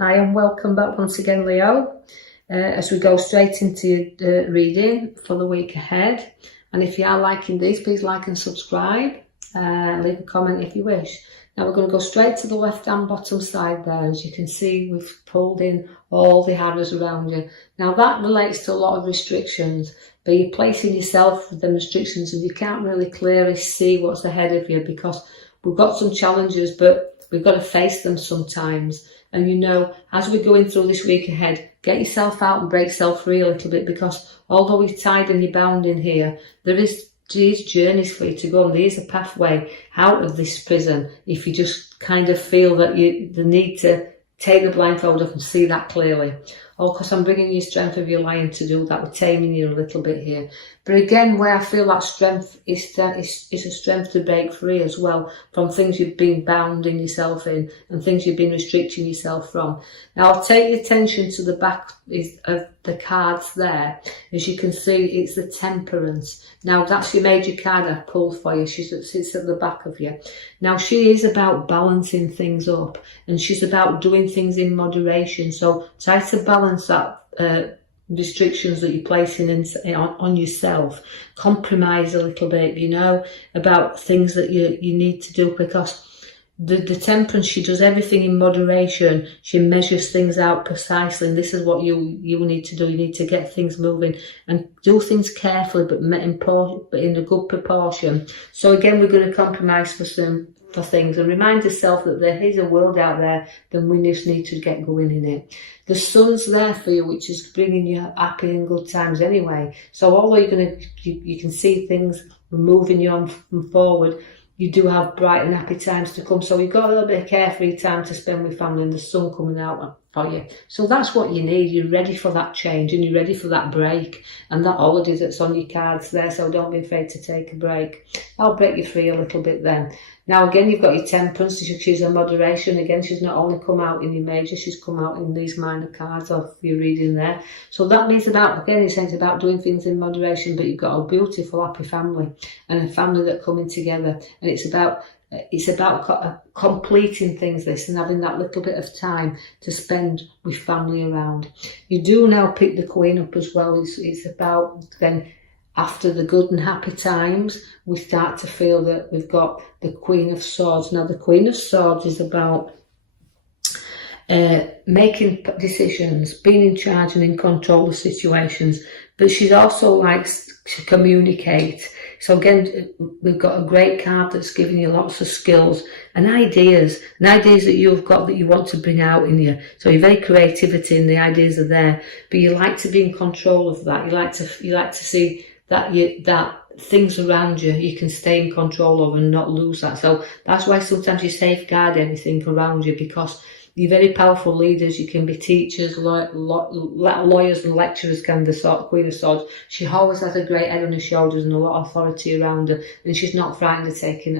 Hi and welcome back once again, Leo, as we go straight into reading for the week ahead. And if you are liking these, please like and subscribe, leave a comment if you wish. Now we're going to go straight to the left hand bottom side there. As you can see, we've pulled in all the arrows around you. Now that relates to a lot of restrictions, but you're placing yourself with the restrictions and you can't really clearly see what's ahead of you because we've got some challenges, but we've got to face them sometimes. And you know, as we're going through this week ahead, get yourself out and break yourself free a little bit, because although you're tied and you're bound in here, there is these journeys for you to go, and there is a pathway out of this prison if you just kind of feel that the need to take the blindfold off and see that clearly. Or because I'm bringing you strength of your lion to do that, we're taming you a little bit here. But again, where I feel that strength is a strength to break free as well from things you've been bounding yourself in and things you've been restricting yourself from. Now I'll take your attention to the back of the cards there. As you can see, it's the Temperance. Now that's your major card I've pulled for you. She sits at the back of you. Now she is about balancing things up, and she's about doing things in moderation. So try to balance that restrictions that you're placing on yourself. Compromise a little bit, you know, about things that you need to do, because the Temperance, she does everything in moderation. She measures things out precisely, and this is what you need to do. You need to get things moving and do things carefully, but in a good proportion. So again, we're going to compromise for things and remind yourself that there is a world out there, then we just need to get going in it. The Sun's there for you, which is bringing you happy and good times anyway. So although you can see things moving you on forward, you do have bright and happy times to come. So you've got a little bit of carefree time to spend with family and the sun coming out for you. So that's what you need. You're ready for that change and you're ready for that break and that holiday that's on your cards there. So don't be afraid to take a break. I'll break you free a little bit then. Now again, you've got your Temperance. She's a moderation. Again, she's not only come out in your major, she's come out in these minor cards of your reading there. So that means it's about doing things in moderation, but you've got a beautiful, happy family and a family that coming together. And it's about completing things, this, and having that little bit of time to spend with family around. You do now pick the Queen up as well. It's about then, after the good and happy times, we start to feel that we've got the Queen of Swords. Now, the Queen of Swords is about making decisions, being in charge and in control of situations, but she also likes to communicate. So again, we've got a great card that's giving you lots of skills and ideas that you've got that you want to bring out in you. So you're very creativity and the ideas are there, but you like to be in control of that. You like to see that things around you can stay in control of and not lose that. So that's why sometimes you safeguard everything around you, because you're very powerful leaders. You can be teachers, lawyers and lecturers, kind of the sort of Queen of Swords. She always has a great head on her shoulders and a lot of authority around her, and she's not frightened of taking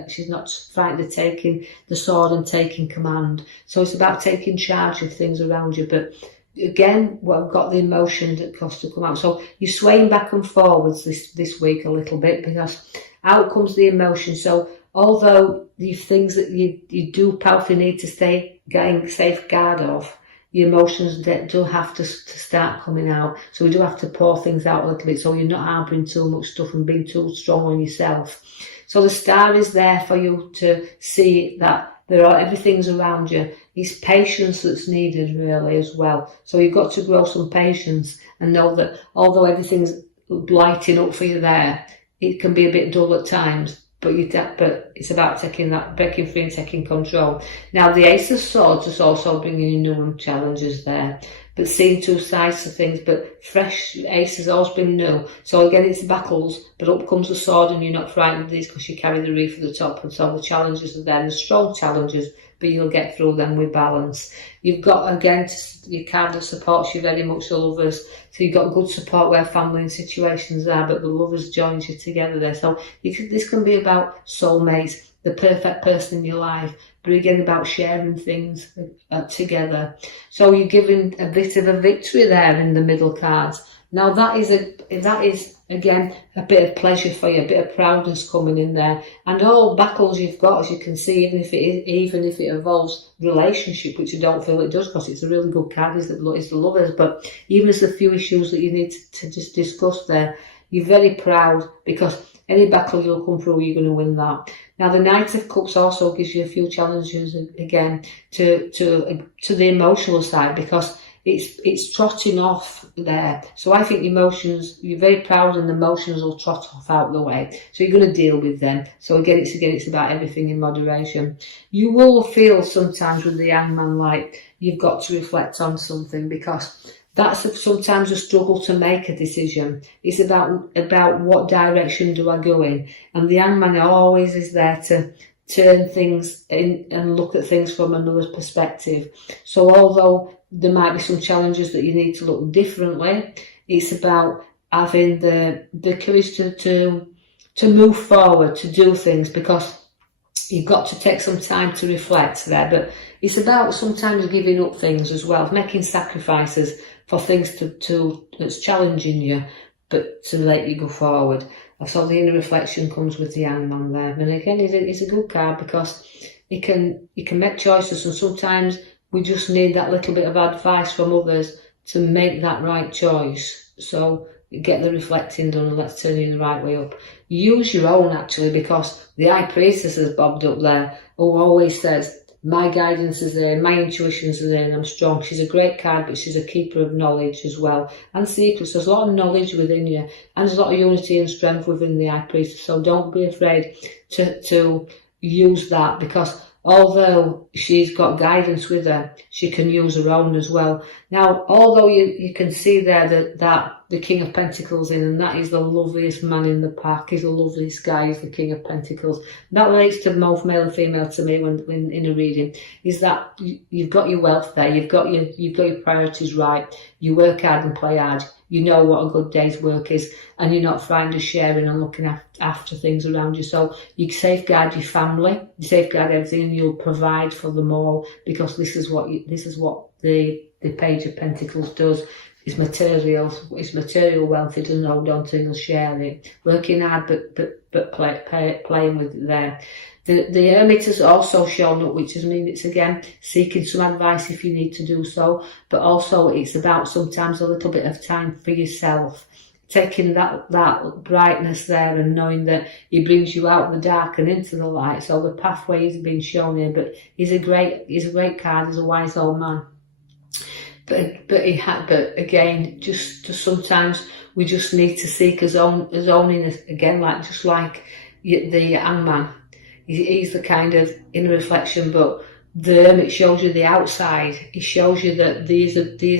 the sword and taking command. So it's about taking charge of things around you, but again, we've got the emotion that costs to come out. So you're swaying back and forwards this week a little bit, because out comes the emotion. So although these things that you do powerfully need to stay getting safeguard of, your emotions do have to start coming out. So we do have to pour things out a little bit, so you're not harbouring too much stuff and being too strong on yourself. So the star is there for you to see that everything's around you. It's patience that's needed really as well. So you've got to grow some patience and know that although everything's lighting up for you there, it can be a bit dull at times, but it's about breaking free and taking control. Now the Ace of Swords is also bringing you new challenges there, but seeing two sides to things, but fresh ace has always been new. So again, it's battles, but up comes the sword and you're not frightened of these because you carry the wreath at the top, and so the challenges are there, the strong challenges, but you'll get through them with balance. You've got, again, your card that supports you very much, the Lovers. So you've got good support where family and situations are, but the Lovers joins you together there. So this can be about soulmates, the perfect person in your life, but again about sharing things together. So you're giving a bit of a victory there in the middle cards, Now that is again a bit of pleasure for you, a bit of proudness coming in there, and all battles you've got, as you can see, even if it involves relationship, which I don't feel it does, because it's a really good card, is the lovers. But even as the few issues that you need to just discuss there, you're very proud, because any battle you'll come through, you're going to win that. Now the Knight of Cups also gives you a few challenges again to the emotional side, because it's trotting off there. So I think emotions, you're very proud, and the emotions will trot off out the way. So you're going to deal with them. So again, it's about everything in moderation. You will feel sometimes with the Hangman like you've got to reflect on something, because that's sometimes a struggle to make a decision. It's about what direction do I go in, and the Hangman always is there to turn things in and look at things from another perspective. So although there might be some challenges that you need to look differently, it's about having the courage to move forward, to do things, because you've got to take some time to reflect there. But it's about sometimes giving up things as well, making sacrifices for things that's challenging you, but to let you go forward. So the inner reflection comes with the Hangman there. And again, it's a good card, because you can make choices, and sometimes we just need that little bit of advice from others to make that right choice. So get the reflecting done, and let's turn you the right way up. Use your own, actually, because the High Priestess has bobbed up there, who always says, my guidance is there, my intuitions are there, and I'm strong. She's a great card, but she's a keeper of knowledge as well, and secrets. There's a lot of knowledge within you, and there's a lot of unity and strength within the High Priestess. So don't be afraid to use that, because although she's got guidance with her, she can use her own as well. Now, although you can see there that the King of Pentacles in, and that is the loveliest man in the pack. He's the loveliest guy, is the King of Pentacles. That relates to both male and female to me when in a reading, is that you've got your wealth there, you've got your priorities right, you work hard and play hard, you know what a good day's work is, and you're not frightened of sharing and looking after things around you. So you safeguard your family, you safeguard everything, and you'll provide for them all, because this is what the Page of Pentacles does. It's material wealth. It doesn't hold on to, you'll share it. Working hard, but playing with it there. The Hermit has also shown up, which means it's again seeking some advice if you need to do so, but also it's about sometimes a little bit of time for yourself, taking that brightness there and knowing that he brings you out of the dark and into the light. So the pathway is being shown here, but he's a great card. He's a wise old man. But again, just sometimes we just need to seek his own inner, again, just like the Hangman. He's the kind of inner reflection, but the Hermit shows you the outside. He shows you that there's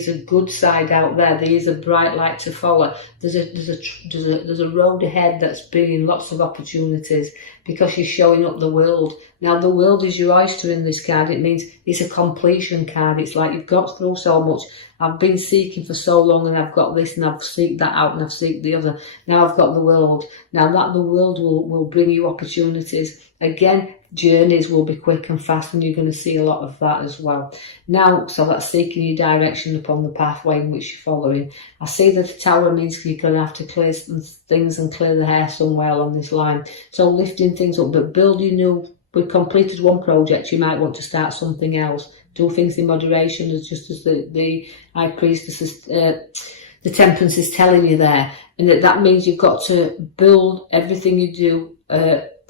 a good side out there. There is a bright light to follow. There's a road ahead that's bringing lots of opportunities, because you're showing up the world. Now the world is your oyster in this card. It means it's a completion card. It's like you've got through so much. I've been seeking for so long, and I've got this, and I've seeked that out, and I've seeked the other. Now I've got the world. Now that the world will bring you opportunities. Again, journeys will be quick and fast, and you're going to see a lot of that as well. Now, so that's seeking your direction upon the pathway in which you're following. I see that the Tower means you're going to have to clear some things and clear the hair somewhere along this line. So lifting things up, but building new. We've completed one project, you might want to start something else. Do things in moderation, just as the High Priestess, the Temperance is telling you there. And that means you've got to build everything you do,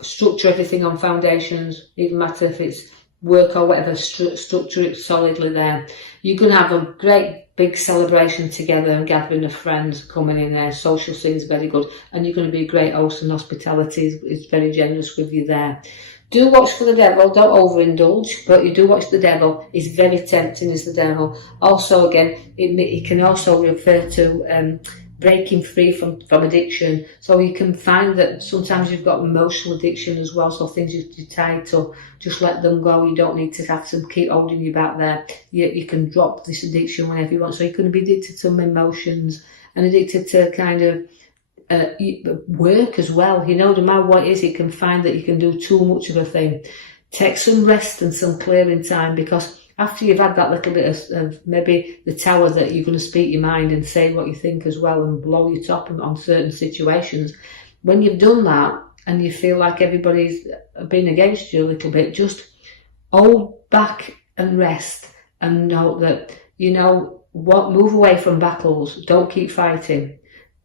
structure everything on foundations, even matter if it's work or whatever, structure it solidly there. You're going to have a great big celebration together and gathering of friends coming in there. Social scene's very good, and you're going to be a great host, and hospitality is very generous with you there. Do watch for the devil, don't overindulge, but you do watch the devil. He's very tempting as the devil. Also, again, it can also refer to breaking free from addiction. So you can find that sometimes you've got emotional addiction as well, so things you're tied to, just let them go. You don't need to have to keep holding you back there. You can drop this addiction whenever you want. So you're going to be addicted to some emotions and addicted to kind of work as well. No matter what it is, you can find that you can do too much of a thing. Take some rest and some clearing time, because after you've had that little bit of maybe the tower that you're going to speak your mind and say what you think as well and blow your top on certain situations, when you've done that and you feel like everybody's been against you a little bit, just hold back and rest and know that, you know what, move away from battles, don't keep fighting,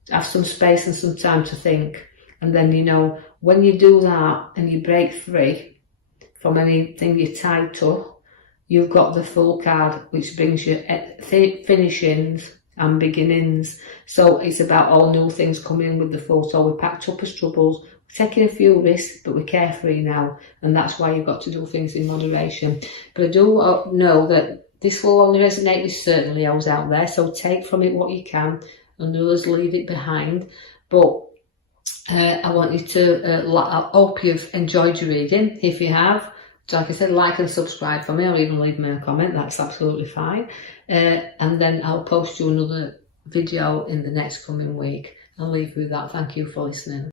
have some space and some time to think. And then, you know, when you do that and you break free from anything you're tied to, you've got the Fool card, which brings you finishings and beginnings. So it's about all new things coming in with the Fool. So we're packed up as troubles, we're taking a few risks, but we're carefree now. And that's why you've got to do things in moderation. But I do know that this will only resonate with certain Leos out there. So take from it what you can and others leave it behind. But I want you to, I hope you've enjoyed your reading. If you have, like I said, like and subscribe for me, or even leave me a comment, that's absolutely fine. And then I'll post you another video in the next coming week. I'll leave you with that. Thank you for listening.